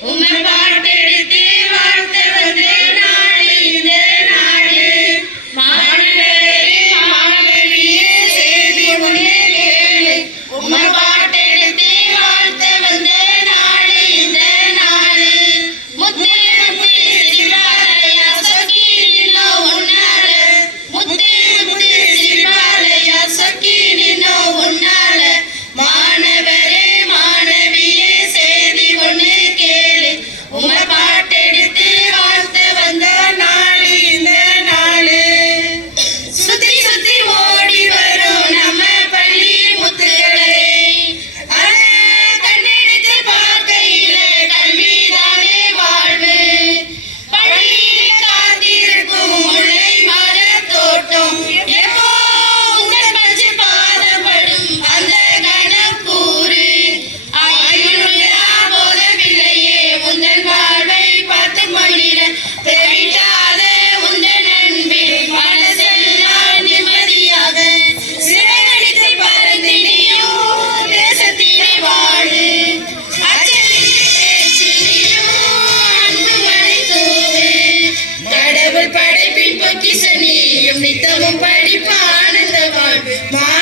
Omega na na.